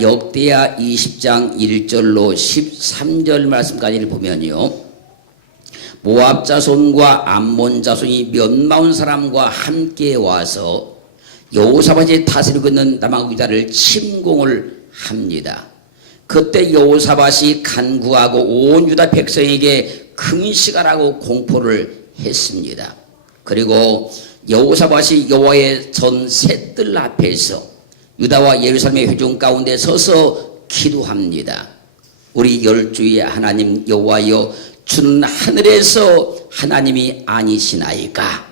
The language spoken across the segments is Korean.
역대하 20장 1절로 13절 말씀까지를 보면요, 모압 자손과 암몬 자손이 몇마운 사람과 함께 와서 여호사밧이 다스리고 있는 남왕 유다를 침공을 합니다. 그때 여호사밧이 간구하고 온 유다 백성에게 금식하라고 공포를 했습니다. 그리고 여호사밧이 여호와의 전 셋들 앞에서 유다와 예루살렘의 회중 가운데 서서 기도합니다. 우리 열주의 하나님 여호와여, 주는 하늘에서 하나님이 아니시나이까?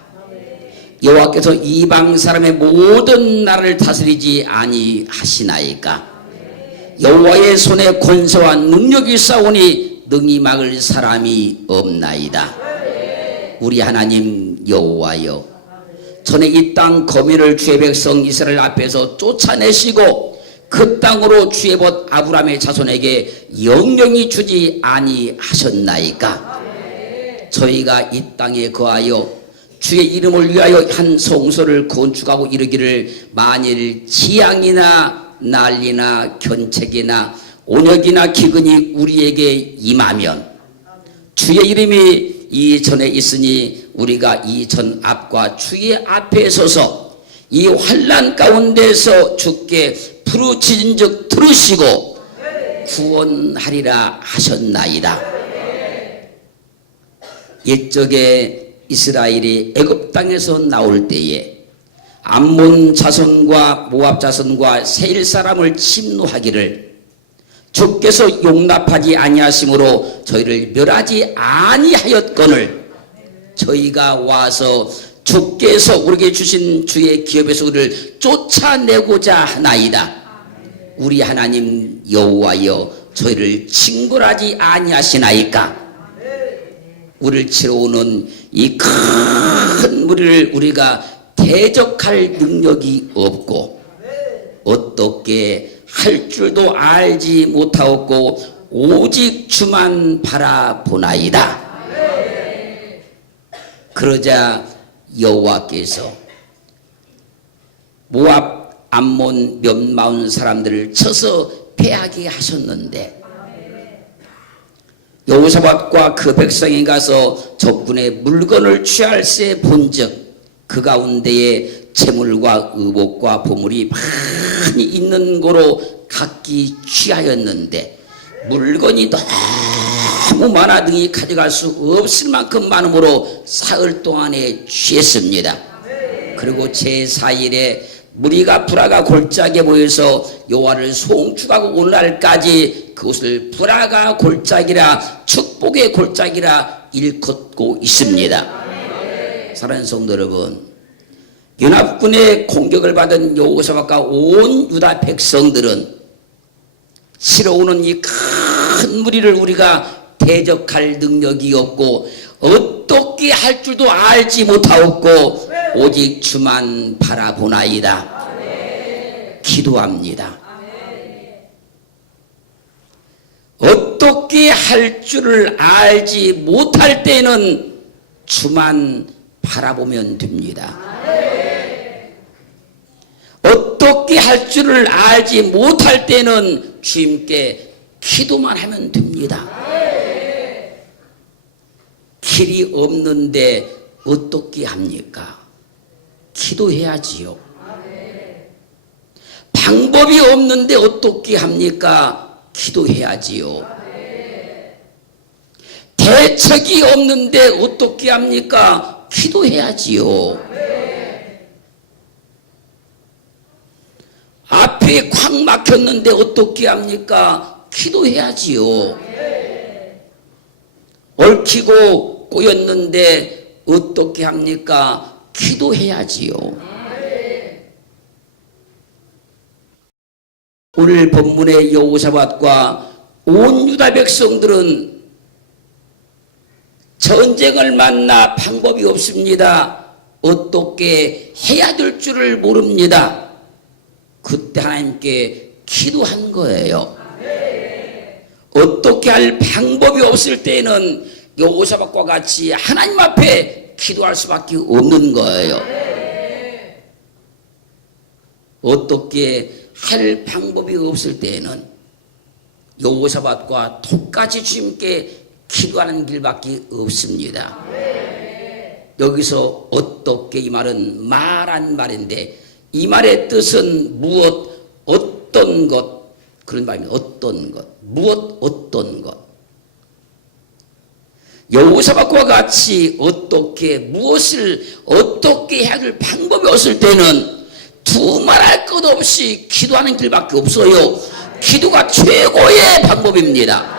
여호와께서 이방 사람의 모든 나라를 다스리지 아니하시나이까? 여호와의 손에 권세와 능력이 있사오니 능히 막을 사람이 없나이다. 우리 하나님 여호와여, 전에 이 땅 거민을 주의 백성 이스라엘 앞에서 쫓아내시고 그 땅으로 주의 벗 아브라함의 자손에게 영영히 주지 아니하셨나이까? 저희가 이 땅에 거하여 주의 이름을 위하여 한 성소를 건축하고 이르기를, 만일 재앙이나 난리나 견책이나 온역이나 기근이 우리에게 임하면 주의 이름이 이 전에 있으니 우리가 이 전 앞과 주의 앞에 서서 이 환난 가운데서 주께 부르짖은즉 들으시고 구원하리라 하셨나이다. 옛적에 이스라엘이 애굽 땅에서 나올 때에 암몬 자손과 모압 자손과 세일 사람을 침노하기를 주께서 용납하지 아니하심으로 저희를 멸하지 아니하였거늘 저희가 와서 주께서 우리에게 주신 주의 기업에서 우리를 쫓아내고자 하나이다. 우리 하나님 여호와여, 저희를 징벌하지 아니하시나이까? 우리를 치러 오는 이 큰 무리를 우리가 대적할 능력이 없고 어떻게 할 줄도 알지 못하였고 오직 주만 바라보나이다. 그러자 여호와께서 모압 암몬 몇마운 사람들을 쳐서 패하게 하셨는데 여호사밧과 그 백성이 가서 적군의 물건을 취할세 본즉 그 가운데에 재물과 의복과 보물이 많이 있는 고로 각기 취하였는데 물건이 너무 많아 능히 가져갈 수 없을 만큼 많음으로 사흘 동안에 취했습니다. 그리고 제4일에 무리가 불화가 골짜기에 모여서 여호와를 송축하고 오늘날까지 그곳을 불화가 골짜기라 축복의 골짜기라 일컫고 있습니다. 사랑하는 성도 여러분, 연합군의 공격을 받은 여호사밧과 온 유다 백성들은 치러 오는 이 큰 무리를 우리가 대적할 능력이 없고 어떻게 할 줄도 알지 못하였고 오직 주만 바라보나이다. 기도합니다. 어떻게 할 줄을 알지 못할 때는 주만 바라보면 됩니다. 어떻게 할 줄을 알지 못할 때는 주님께 기도만 하면 됩니다. 길이 없는데 어떻게 합니까? 기도해야지요. 방법이 없는데 어떻게 합니까? 기도해야지요. 대책이 없는데 어떻게 합니까? 기도해야지요. 앞에 콱 막혔는데 어떻게 합니까? 기도해야지요. 얽히고 꼬였는데 어떻게 합니까? 기도해야지요. 오늘 본문의 여호사밧과 온 유다 백성들은 전쟁을 만나 방법이 없습니다. 어떻게 해야 될 줄을 모릅니다. 그때 하나님께 기도한 거예요. 어떻게 할 방법이 없을 때는 여호사밧과 같이 하나님 앞에 기도할 수밖에 없는 거예요. 어떻게 할 방법이 없을 때에는 여호사밧과 똑같이 주님께 기도하는 길밖에 없습니다. 여기서 어떻게, 이 말은 말한 말인데 이 말의 뜻은 무엇, 어떤 것, 그런 말입니다. 어떤 것, 무엇, 어떤 것. 여호사밧과 같이 어떻게, 무엇을 어떻게 해야 할 방법이 없을 때는 두말할 것 없이 기도하는 길밖에 없어요. 기도가 최고의 방법입니다.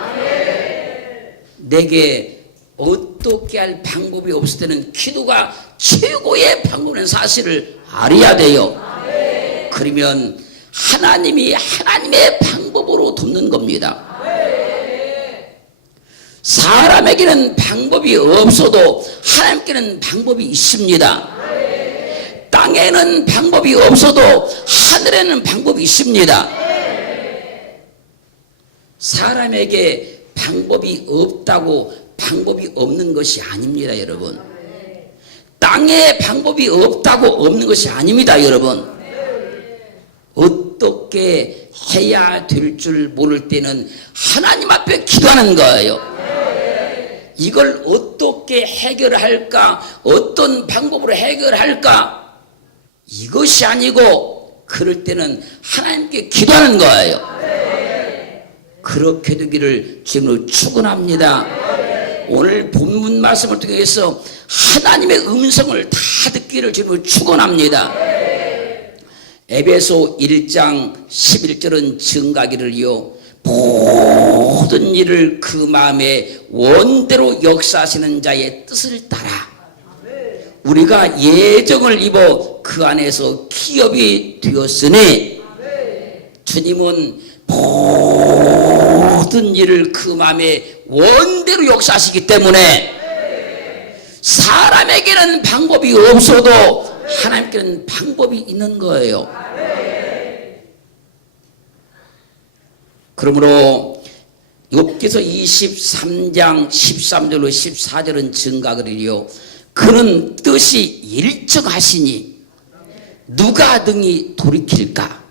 내게 어떻게 할 방법이 없을 때는 기도가 최고의 방법인 사실을 알아야 돼요. 그러면 하나님이 하나님의 방법으로 돕는 겁니다. 사람에게는 방법이 없어도 하나님께는 방법이 있습니다. 땅에는 방법이 없어도 하늘에는 방법이 있습니다. 사람에게 방법이 없다고 방법이 없는 것이 아닙니다, 여러분. 땅에 방법이 없다고 없는 것이 아닙니다, 여러분. 어떻게 해야 될 줄 모를 때는 하나님 앞에 기도하는 거예요. 이걸 어떻게 해결할까? 어떤 방법으로 해결할까? 이것이 아니고 그럴 때는 하나님께 기도하는 거예요. 그렇게 되기를 주님으로 축원합니다. 오늘 본문 말씀을 통해서 하나님의 음성을 다 듣기를 주님으로 축원합니다. 에베소 1장 11절은 증가하기를요, 모든 일을 그 마음에 원대로 역사하시는 자의 뜻을 따라 우리가 예정을 입어 그 안에서 기업이 되었으니, 주님은 모든 일을 그 마음에 원대로 역사하시기 때문에 사람에게는 방법이 없어도 하나님께는 방법이 있는 거예요. 그러므로 욥기서 23장 13절로 14절은 증가하기를요, 그는 뜻이 일정하시니 누가 등이 돌이킬까?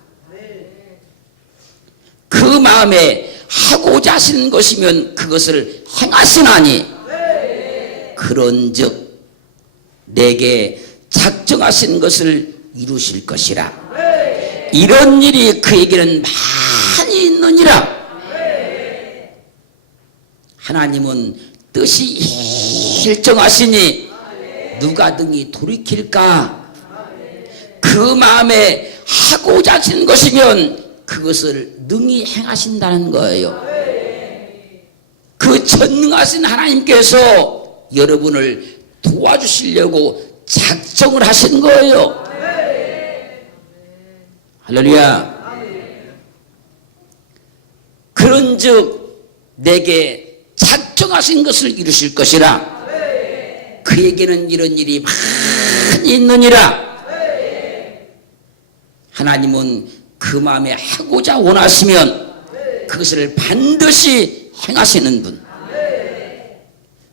그 마음에 하고자 하시는 것이면 그것을 행하시나니 그런즉 내게 작정하신 것을 이루실 것이라. 이런 일이 그에게는 많이 있느니라. 하나님은 뜻이 일정하시니 누가 등이 돌이킬까? 그 마음에 하고자 하시는 것이면 그것을 능히 행하신다는 거예요. 그 전능하신 하나님께서 여러분을 도와주시려고 작정을 하신 거예요. 할렐루야. 그런즉 내게 작정하신 것을 이루실 것이라. 그에게는 이런 일이 많이 있느니라. 하나님은 그 마음에 하고자 원하시면 그것을 반드시 행하시는 분.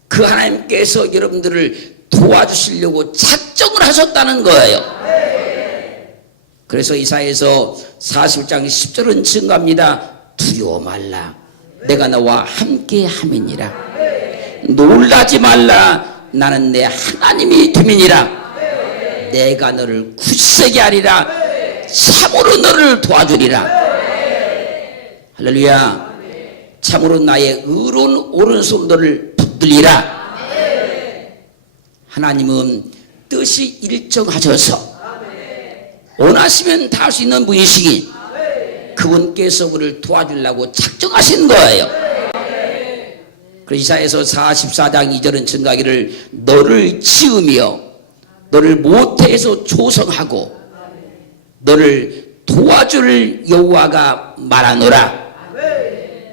그 하나님께서 여러분들을 도와주시려고 작정을 하셨다는 거예요. 그래서 이사야서 40장 10절은 증가합니다. 두려워 말라, 내가 너와 함께 함이니라. 놀라지 말라, 나는 내 하나님이 됨이니라. 내가 너를 굳세게 하리라. 참으로 너를 도와주리라. 할렐루야. 참으로 나의 의로운 오른손 너를 붙들리라. 하나님은 뜻이 일정하셔서 원하시면 다 할 수 있는 분이시기, 그분께서 우리를 도와주려고 작정하신 거예요. 그래서 이사야서 44장 2절은 증가하기를 너를 지으며 너를 모태에서 조성하고 너를 도와줄 여호와가 말하노라.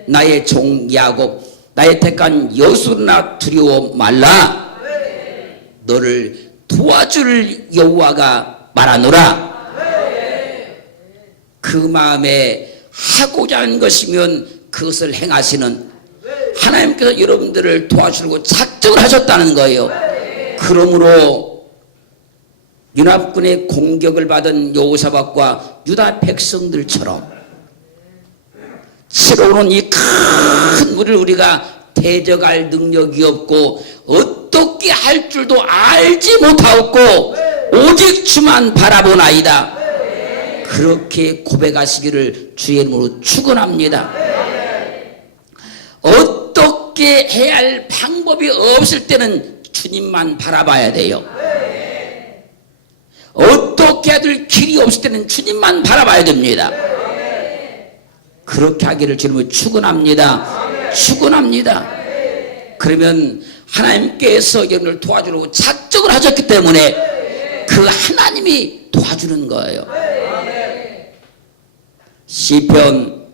나의 종 야곱, 나의 택한 여수나 두려워 말라. 너를 도와줄 여호와가 말하노라. 그 마음에 하고자 하는 것이면 그것을 행하시는 하나님께서 여러분들을 도와주려고 작정을 하셨다는 거예요. 그러므로 연합군의 공격을 받은 여호사밧과 유다 백성들처럼 치러오는 이 큰 물을 우리가 대적할 능력이 없고 어떻게 할 줄도 알지 못하였고 오직 주만 바라보나이다. 그렇게 고백하시기를 주의 이름으로 축원합니다. 어떻게 해야 할 방법이 없을 때는 주님만 바라봐야 돼요. 어떻게 해야 될 길이 없을 때는 주님만 바라봐야 됩니다. 그렇게 하기를 주님을 축원합니다. 축원합니다. 그러면 하나님께서 여러분을 도와주려고 작정을 하셨기 때문에 그 하나님이 도와주는 거예요. 시편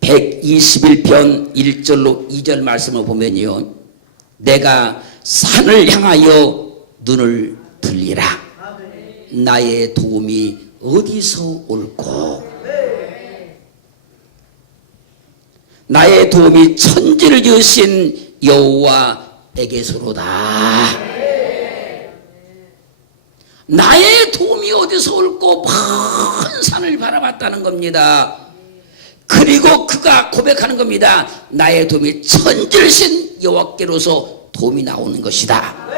121편 1절로 2절 말씀을 보면요, 내가 산을 향하여 눈을 들리라. 나의 도움이 어디서 올꼬? 나의 도움이 천지를 지으신 여호와에게서로다. 나의 도움이 어디서 올꼬? 먼 산을 바라봤다는 겁니다. 그리고 그가 고백하는 겁니다. 나의 도움이 천지를 지으신 여호와께로서 도움이 나오는 것이다.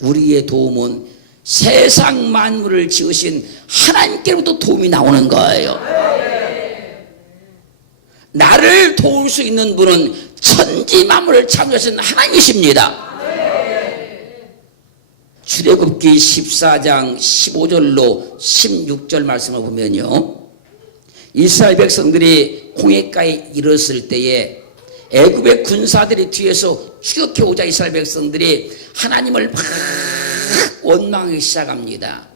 우리의 도움은 세상 만물을 지으신 하나님께로부터 도움이 나오는 거예요. 나를 도울 수 있는 분은 천지 만물을 창조하신 하나님이십니다. 출애굽기 14장 15절로 16절 말씀을 보면요, 이스라엘 백성들이 홍해가에 이르렀을 때에 애굽의 군사들이 뒤에서 추격해오자 이스라엘 백성들이 하나님을 막 원망하기 시작합니다.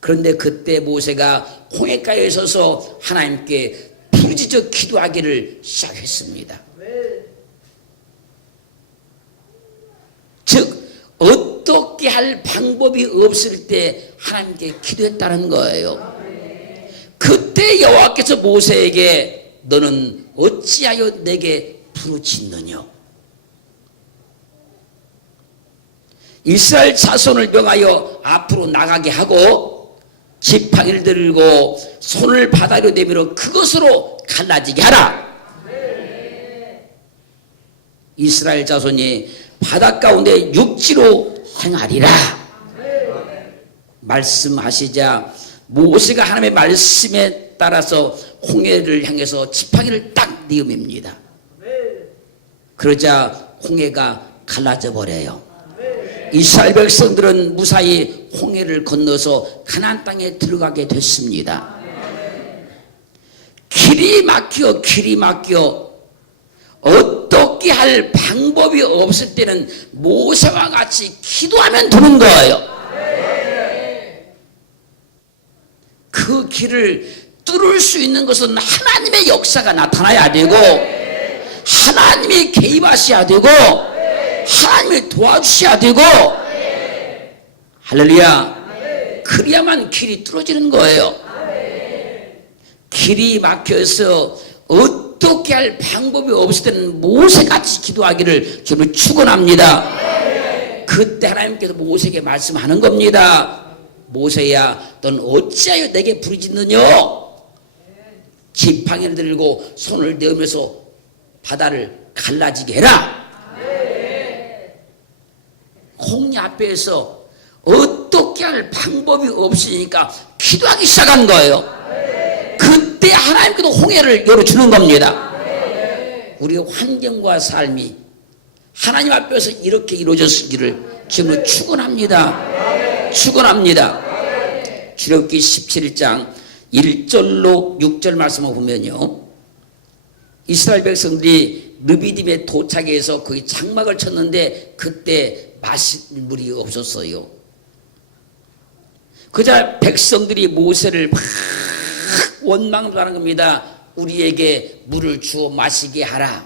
그런데 그때 모세가 홍해가에 서서 하나님께 부르짖어 기도하기를 시작했습니다. 즉 어떻게 할 방법이 없을 때 하나님께 기도했다는 거예요. 그때 여호와께서 모세에게 너는 어찌하여 내게 부르짖느냐? 이스라엘 자손을 명하여 앞으로 나가게 하고 지팡이를 들고 손을 바다로 내밀어 그것으로 갈라지게 하라. 이스라엘 자손이 바다 가운데 육지로 행하리라. 말씀하시자 모세가 하나님의 말씀에 따라서 홍해를 향해서 지팡이를 딱 내어밉니다. 그러자 홍해가 갈라져 버려요. 이스라엘 백성들은 무사히 홍해를 건너서 가나안 땅에 들어가게 됐습니다. 길이 막혀 어떻게 할 방법이 없을 때는 모세와 같이 기도하면 되는 거예요. 그 길을 뚫을 수 있는 것은 하나님의 역사가 나타나야 되고 하나님이 개입하셔야 되고 하나님이 도와주셔야 되고, 할렐루야, 그래야만 길이 뚫어지는 거예요. 길이 막혀서 어떻게 할 방법이 없을 때는 모세같이 기도하기를 저는 축원합니다. 그때 하나님께서 모세에게 말씀하는 겁니다. 모세야, 넌 어찌하여 내게 부르짖느냐? 지팡이를 들고 손을 내으면서 바다를 갈라지게 해라. 홍해 앞에서 어떻게 할 방법이 없으니까 기도하기 시작한 거예요. 그때 하나님께도 홍해를 열어주는 겁니다. 우리의 환경과 삶이 하나님 앞에서 이렇게 이루어졌기를 지금 축원합니다. 축원합니다. 출애굽기 17장 1절로 6절 말씀을 보면요, 이스라엘 백성들이 르비딤에 도착해서 거기 장막을 쳤는데 그때 마실 물이 없었어요. 그자 백성들이 모세를 막 원망하는 겁니다. 우리에게 물을 주어 마시게 하라.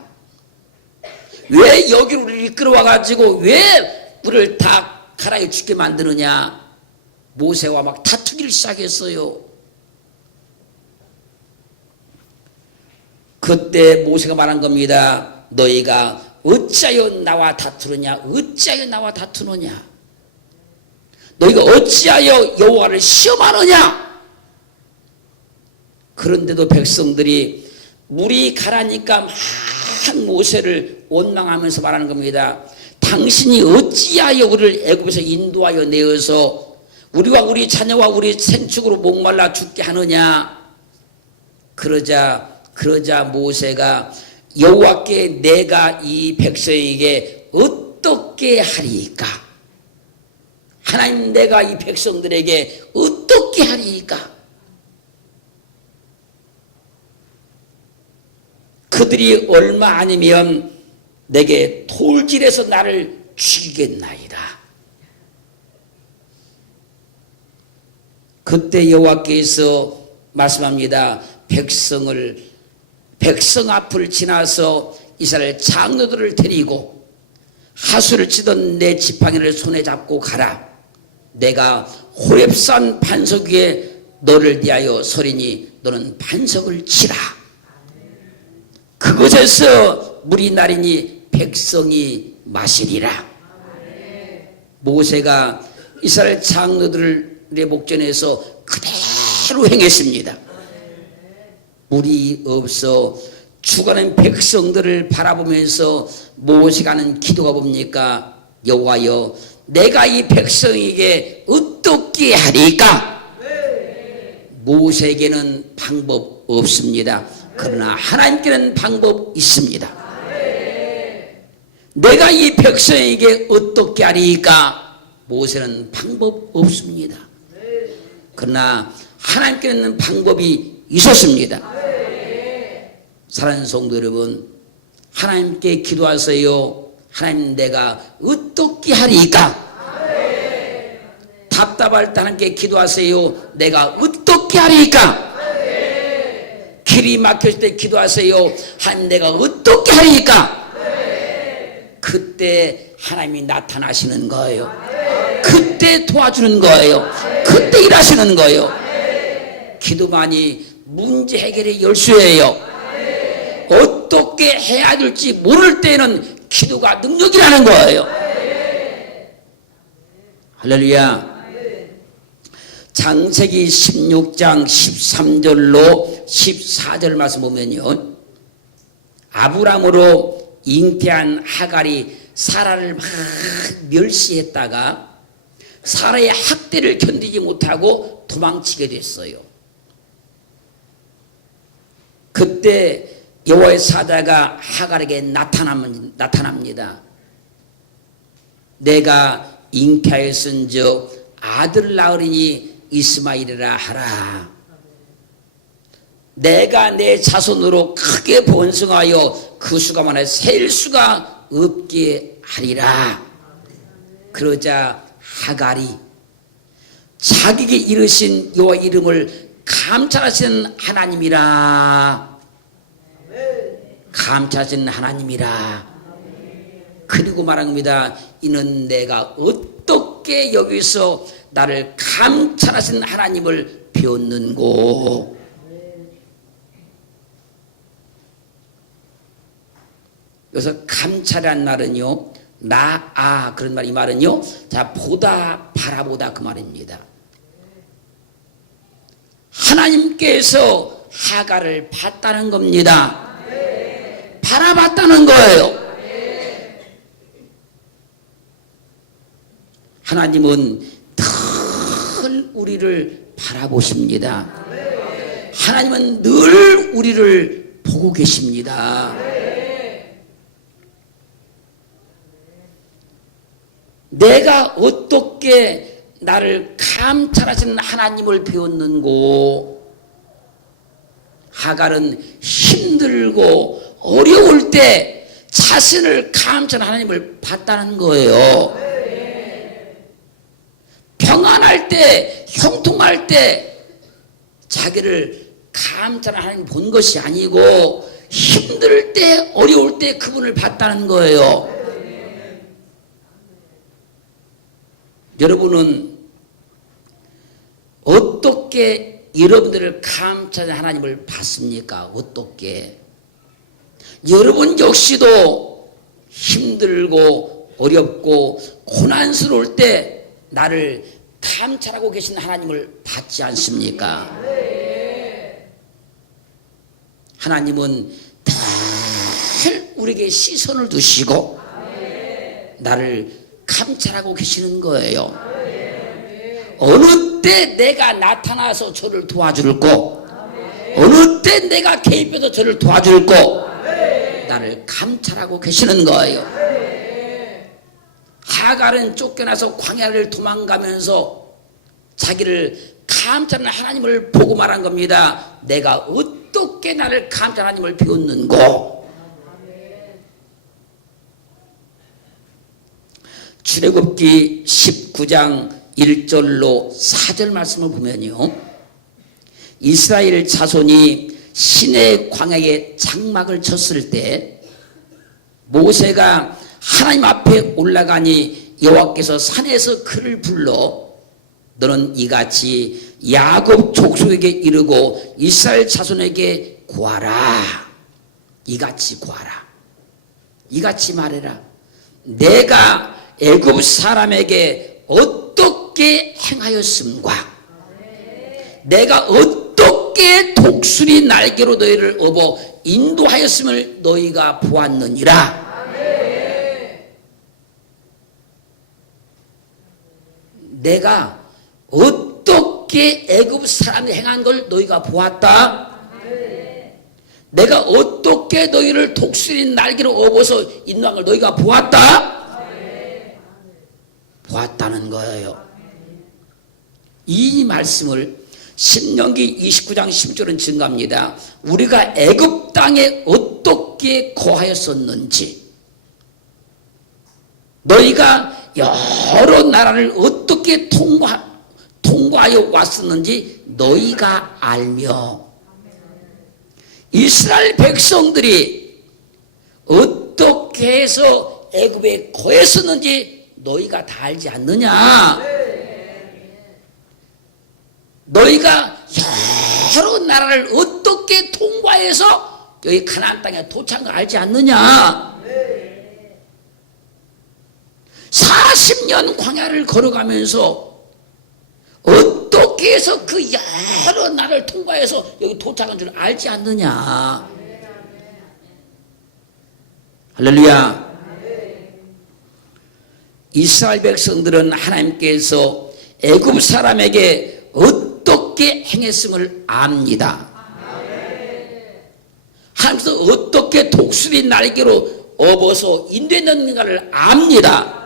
왜 여기로 우리를 이끌어와 가지고 왜 물을 다 갈아에 죽게 만드느냐? 모세와 막 다투기를 시작했어요. 그때 모세가 말한 겁니다. 너희가 어찌하여 나와 다투느냐? 어찌하여 나와 다투느냐? 너희가 어찌하여 여호와를 시험하느냐? 그런데도 백성들이 물이 가라니까 막 모세를 원망하면서 말하는 겁니다. 당신이 어찌하여 우리를 애굽에서 인도하여 내어서 우리와 우리 자녀와 우리 생축으로 목말라 죽게 하느냐? 그러자 모세가 여호와께 내가 이 백성에게 어떻게 하리이까? 하나님, 내가 이 백성들에게 어떻게 하리이까? 그들이 얼마 아니면 내게 돌질해서 나를 죽이겠나이다. 그때 여호와께서 말씀합니다. 백성 앞을 지나서 이스라엘 장로들을 데리고 하수를 치던 내 지팡이를 손에 잡고 가라. 내가 호렙산 반석 위에 너를 위하여 서리니 너는 반석을 치라. 그곳에서 물이 나리니 백성이 마시리라. 모세가 이스라엘 장로들의 목전에서 그대로 행했습니다. 물이 없어 죽어가는 백성들을 바라보면서 모세가 하는 기도가 뭡니까? 여호와여, 내가 이 백성에게 어떻게 하리까? 모세에게는 방법 없습니다. 그러나 하나님께는 방법 있습니다. 내가 이 백성에게 어떻게 하리까? 모세는 방법 없습니다. 그러나 하나님께는 방법이 있었습니다. 사랑하는 성도 여러분, 하나님께 기도하세요. 하나님, 내가 어떻게 하리까? 답답할 때 하나님께 기도하세요. 내가 어떻게 하리까? 길이 막힐 때 기도하세요. 하나님, 내가 어떻게 하리까? 그때 하나님이 나타나시는 거예요. 그때 도와주는 거예요. 그때 일하시는 거예요. 기도만이 문제 해결의 열쇠예요. 어떻게 해야 될지 모를 때는 기도가 능력이라는 거예요. 할렐루야. 창세기 16장 13절로 14절 말씀 보면요, 아브람으로 잉태한 하갈이 사라를 막 멸시했다가 사라의 학대를 견디지 못하고 도망치게 됐어요. 그때 여호와의 사자가 하갈에게 나타납니다. 내가 잉태하였은즉 아들을 낳으리니 이스마엘이라 하라. 내가 내 자손으로 크게 번성하여 그 수가 많아 셀 수가 없게 하리라. 그러자 하갈이 자기에게 이르신 여호와 이름을 감찰하시는 하나님이라. 감찰하시는 하나님이라. 그리고 말한 겁니다. 이는 내가 어떻게 여기서 나를 감찰하시는 하나님을 배웠는고. 여기서 감찰이란 말은요, 그런 말, 이 말은요, 자, 보다, 바라보다, 그 말입니다. 하나님께서 하갈을 봤다는 겁니다. 바라봤다는 거예요. 하나님은 늘 우리를 바라보십니다. 하나님은 늘 우리를 보고 계십니다. 내가 어떻게 나를 감찰하시는 하나님을 배웠는고. 하갈은 힘들고 어려울 때 자신을 감찰하는 하나님을 봤다는 거예요. 평안할 때, 형통할 때 자기를 감찰하는 하나님 본 것이 아니고 힘들 때, 어려울 때 그분을 봤다는 거예요. 여러분은 어떻게 여러분들을 감찰하는 하나님을 봤습니까? 어떻게? 여러분 역시도 힘들고 어렵고 고난스러울 때 나를 감찰하고 계신 하나님을 받지 않습니까? 하나님은 늘 우리에게 시선을 두시고 나를 감찰하고 계시는 거예요. 어느 때 내가 나타나서 저를 도와줄 거, 어느 때 내가 개입해서 저를 도와줄 거, 나를 감찰하고 계시는 거예요. 하갈은 쫓겨나서 광야를 도망가면서 자기를 감찰하는 하나님을 보고 말한 겁니다. 내가 어떻게 나를 감찰하는 하나님을 비웃는고? 출애굽기 19장 1절로 4절 말씀을 보면요, 이스라엘 자손이 시내 광야에 장막을 쳤을 때 모세가 하나님 앞에 올라가니 여호와께서 산에서 그를 불러 너는 이같이 야곱 족속에게 이르고 이스라엘 자손에게 구하라. 이같이 구하라. 이같이 말해라. 내가 애굽 사람에게 어떻게 행하였음과 내가 어떻게 독수리 날개로 너희를 업어 인도하였음을 너희가 보았느니라. 내가 어떻게 애굽 사람이 행한 걸 너희가 보았다. 내가 어떻게 너희를 독수리 날개로 업어서 인도한 걸 너희가 보았다. 보았다는 거예요. 이 말씀을 신명기 29장 10절은 증가합니다. 우리가 애굽 땅에 어떻게 거하였었는지, 너희가 여러 나라를 어떻게 통과하여 왔었는지 너희가 알며, 이스라엘 백성들이 어떻게 해서 애굽에 거했었는지 너희가 다 알지 않느냐? 너희가 여러 나라를 어떻게 통과해서 여기 가나안 땅에 도착한 걸 알지 않느냐? 40년 광야를 걸어가면서 어떻게 해서 그 여러 나라를 통과해서 여기 도착한 줄 알지 않느냐? 할렐루야. 이스라엘 백성들은 하나님께서 애굽 사람에게 어떻게 행했음을 압니다. 하나님께서 어떻게 독수리 날개로 업어서 인도했는가를 압니다.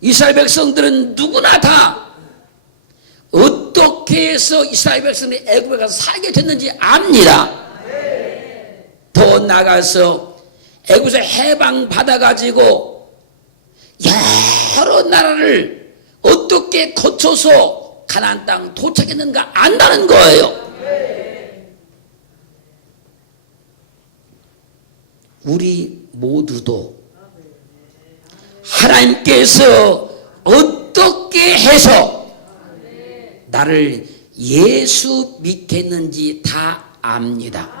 이스라엘 백성들은 누구나 다 어떻게 해서 이스라엘 백성들이 애굽에 가서 살게 됐는지 압니다. 더 나아가서 애굽에서 해방 받아가지고 여러 나라를 어떻게 거쳐서 가나안 땅 도착했는가 안다는 거예요. 우리 모두도 하나님께서 어떻게 해서 나를 예수 믿게 했는지 다 압니다.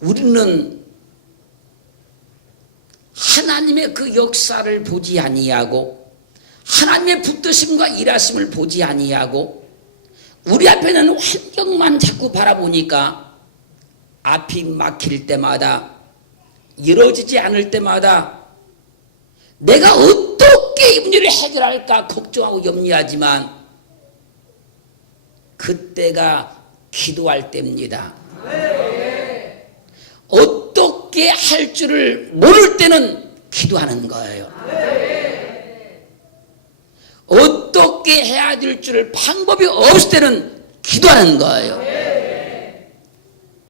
우리는 하나님의 그 역사를 보지 아니하고 하나님의 붙드심과 일하심을 보지 아니하고 우리 앞에는 환경만 자꾸 바라보니까 앞이 막힐 때마다 이루어지지 않을 때마다 내가 어떻게 이 문제를 해결할까 걱정하고 염려하지만 그때가 기도할 때입니다. 어떻게 할 줄을 모를 때는 기도하는 거예요. 어떻게 해야 될 줄을 방법이 없을 때는 기도하는 거예요.